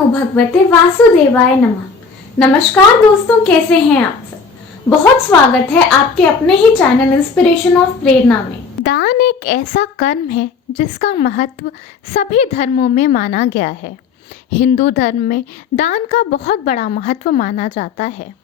नमो भगवते वासुदेवाय नमः। नमस्कार दोस्तों, कैसे हैं आप सब? बहुत स्वागत है आपके अपने ही चैनल इंस्पिरेशन ऑफ प्रेरणा में। दान एक ऐसा कर्म है जिसका महत्व सभी धर्मों में माना गया है। हिंदू धर्म में दान का बहुत बड़ा महत्व माना जाता है।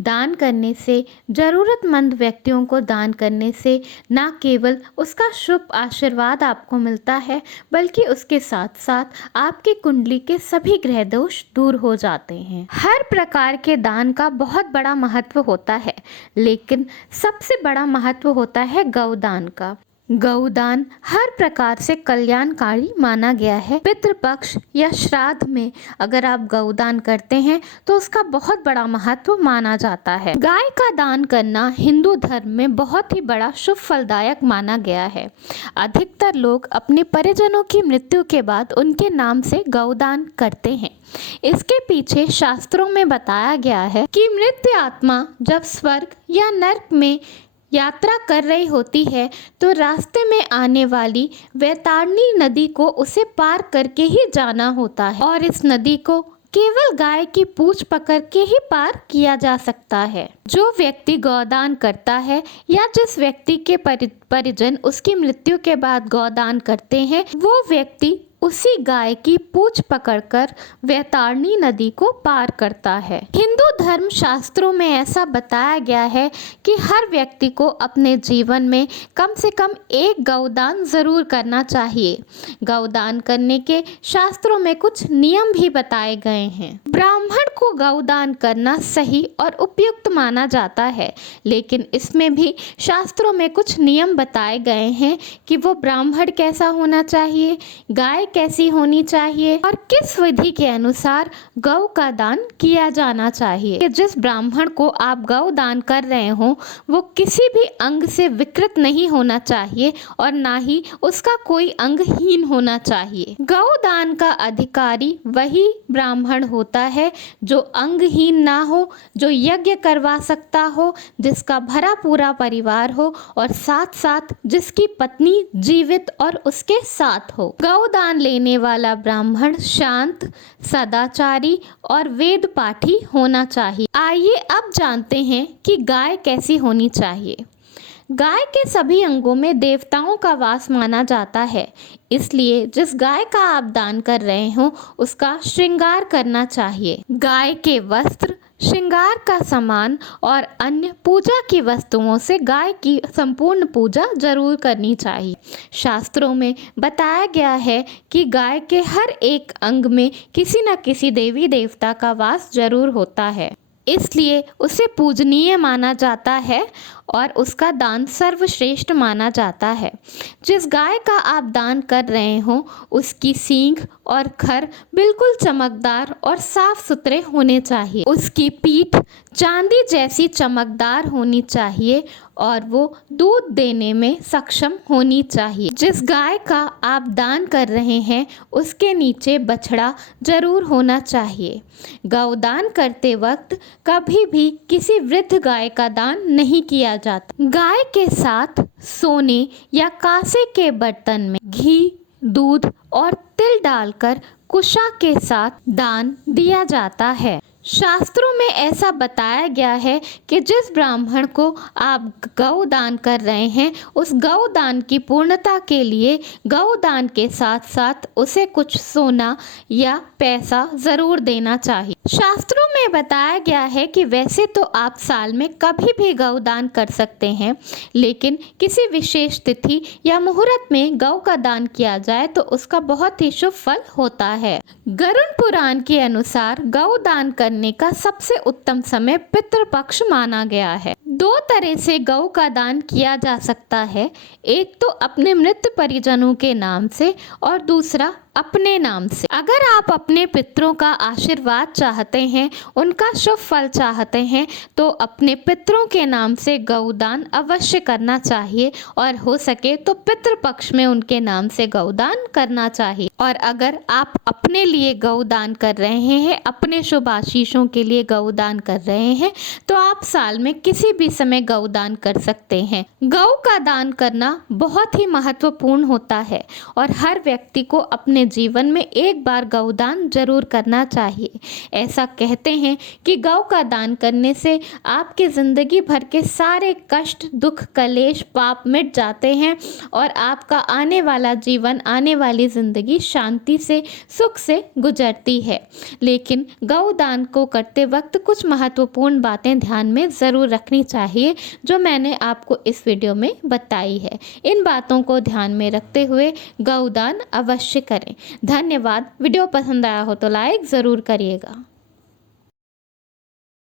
दान करने से, ज़रूरतमंद व्यक्तियों को दान करने से न केवल उसका शुभ आशीर्वाद आपको मिलता है, बल्कि उसके साथ साथ आपकी कुंडली के सभी ग्रह दोष दूर हो जाते हैं। हर प्रकार के दान का बहुत बड़ा महत्व होता है, लेकिन सबसे बड़ा महत्व होता है गौदान का। गौदान हर प्रकार से कल्याणकारी माना गया है। पितृपक्ष या श्राद्ध में अगर आप गौदान करते हैं तो उसका बहुत बड़ा महत्व माना जाता है। गाय का दान करना हिंदू धर्म में बहुत ही बड़ा शुभ फलदायक माना गया है। अधिकतर लोग अपने परिजनों की मृत्यु के बाद उनके नाम से गौदान करते हैं। इसके पीछे शास्त्रों में बताया गया है कि मृत आत्मा जब स्वर्ग या नर्क में यात्रा कर रही होती है तो रास्ते में आने वाली वैतरणी नदी को उसे पार करके ही जाना होता है, और इस नदी को केवल गाय की पूंछ पकड़ के ही पार किया जा सकता है। जो व्यक्ति गौदान करता है या जिस व्यक्ति के परिजन उसकी मृत्यु के बाद गौदान करते हैं, वो व्यक्ति उसी गाय की पूंछ पकड़कर वैतरणी नदी को पार करता है। हिंदू धर्म शास्त्रों में ऐसा बताया गया है कि हर व्यक्ति को अपने जीवन में कम से कम एक गौदान जरूर करना चाहिए। गौदान करने के शास्त्रों में कुछ नियम भी बताए गए हैं। ब्राह्मण को गौदान करना सही और उपयुक्त माना जाता है, लेकिन इसमें भी शास्त्रों में कुछ नियम बताए गए हैं कि वो ब्राह्मण कैसा होना चाहिए, गाय कैसी होनी चाहिए और किस विधि के अनुसार गौ का दान किया जाना चाहिए। कि जिस ब्राह्मण को आप गौ दान कर रहे हो वो किसी भी अंग से विकृत नहीं होना चाहिए और ना ही उसका कोई अंग हीन होना चाहिए। गौ दान का अधिकारी वही ब्राह्मण होता है जो अंगहीन ना हो, जो यज्ञ करवा सकता हो, जिसका भरा पूरा परिवार हो और साथ साथ जिसकी पत्नी जीवित और उसके साथ हो। गौ दान लेने वाला ब्राह्मण शांत, सदाचारी और वेद पाठी होना चाहिए। आइए अब जानते हैं कि गाय कैसी होनी चाहिए। गाय के सभी अंगों में देवताओं का वास माना जाता है, इसलिए जिस गाय का आप दान कर रहे हो उसका श्रृंगार करना चाहिए। गाय के वस्त्र, श्रृंगार का सामान और अन्य पूजा की वस्तुओं से गाय की संपूर्ण पूजा जरूर करनी चाहिए। शास्त्रों में बताया गया है कि गाय के हर एक अंग में किसी न किसी देवी देवता का वास जरूर होता है, इसलिए उसे पूजनीय माना जाता है और उसका दान सर्वश्रेष्ठ माना जाता है। जिस गाय का आप दान कर रहे हो उसकी सींग और खर बिल्कुल चमकदार और साफ सुथरे होने चाहिए। उसकी पीठ चांदी जैसी चमकदार होनी चाहिए और वो दूध देने में सक्षम होनी चाहिए। जिस गाय का आप दान कर रहे हैं उसके नीचे बछड़ा जरूर होना चाहिए। गौदान करते वक्त कभी भी किसी वृद्ध गाय का दान नहीं किया जाता। गाय के साथ सोने या कांसे के बर्तन में घी, दूध और तिल डालकर कुशा के साथ दान दिया जाता है। शास्त्रों में ऐसा बताया गया है कि जिस ब्राह्मण को आप गौ दान कर रहे हैं उस गौ दान की पूर्णता के लिए गौ दान के साथ साथ उसे कुछ सोना या पैसा ज़रूर देना चाहिए। शास्त्रों में बताया गया है कि वैसे तो आप साल में कभी भी गौ दान कर सकते हैं, लेकिन किसी विशेष तिथि या मुहूर्त में गौ का दान किया जाए तो उसका बहुत ही शुभ फल होता है। गरुड़ पुराण के अनुसार गौ दान करने का सबसे उत्तम समय पितृपक्ष माना गया है। दो तरह से गौ का दान किया जा सकता है, एक तो अपने मृत परिजनों के नाम से और दूसरा अपने नाम से। अगर आप अपने पितरों का आशीर्वाद चाहते हैं, उनका शुभ फल चाहते हैं, तो अपने पितरों के नाम से गौदान अवश्य करना चाहिए और हो सके तो पितृपक्ष में उनके नाम से गौदान करना चाहिए। और अगर आप अपने लिए गौदान कर रहे हैं, अपने शुभ आशीषों के लिए गौदान कर रहे हैं, तो आप साल में किसी भी समय गौदान कर सकते हैं। गौ का दान करना बहुत ही महत्वपूर्ण होता है और हर व्यक्ति को अपने जीवन में एक बार गौदान जरूर करना चाहिए। ऐसा कहते हैं कि गौ का दान करने से आपके ज़िंदगी भर के सारे कष्ट, दुख, कलेश, पाप मिट जाते हैं और आपका आने वाला जीवन, आने वाली ज़िंदगी शांति से, सुख से गुजरती है। लेकिन गौ दान को करते वक्त कुछ महत्वपूर्ण बातें ध्यान में ज़रूर रखनी चाहिए, जो मैंने आपको इस वीडियो में बताई है। इन बातों को ध्यान में रखते हुए गौदान अवश्य करें। धन्यवाद। वीडियो पसंद आया हो तो लाइक ज़रूर करिएगा।